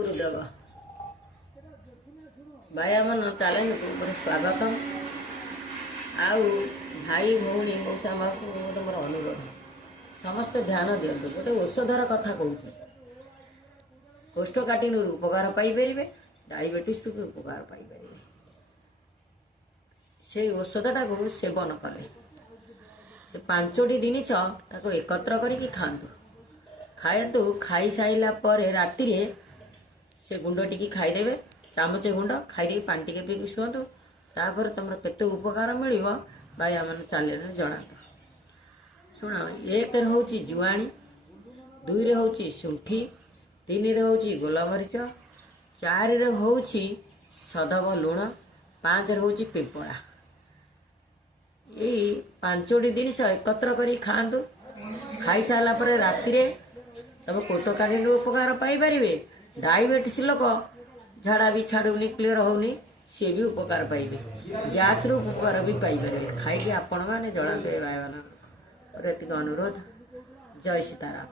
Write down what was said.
गुरुदेव भाया मन चैलेंज को स्वागत आउ भाई भौणी मौसा माउसी गोटे मोर अनुरोध समस्त ध्यान दिंतु गोटे औषधर कथा कहूँ कोष्ठकाठिन्य उपकार पाइपर डायबिटीज भी उपकार पाइपर से औषधटा को सेवन कले से 5टी जिनिस एकत्र करके खातु खातु खाई साइला पर राति से गुंड टी खाईदेवे चामचे गुंड खाई पानी टे पी शुंतु तापर तुम केते उपकार मिल भाई आम चैनल जना शुण 1 हूँ जुआणी 2 हूँ शुंठी 3 हूँ गोलमरीच 4 हूँ सधब लुण 5 हूँ पिंपड़ा यही 5टी जिनिस एकत्र कर खातु खाई सारा पर राति तुम कोष्ठकाठिन्य उपकार पाइपर डायबिटीज लोक झाड़ा भी छाड़ूनी क्लीयर होनी सी भी उपकार पाइबे गैस रू उपकार भी पाइपर खाई आपण मैंने जना भाई मान अनुरोध जय सीताराम।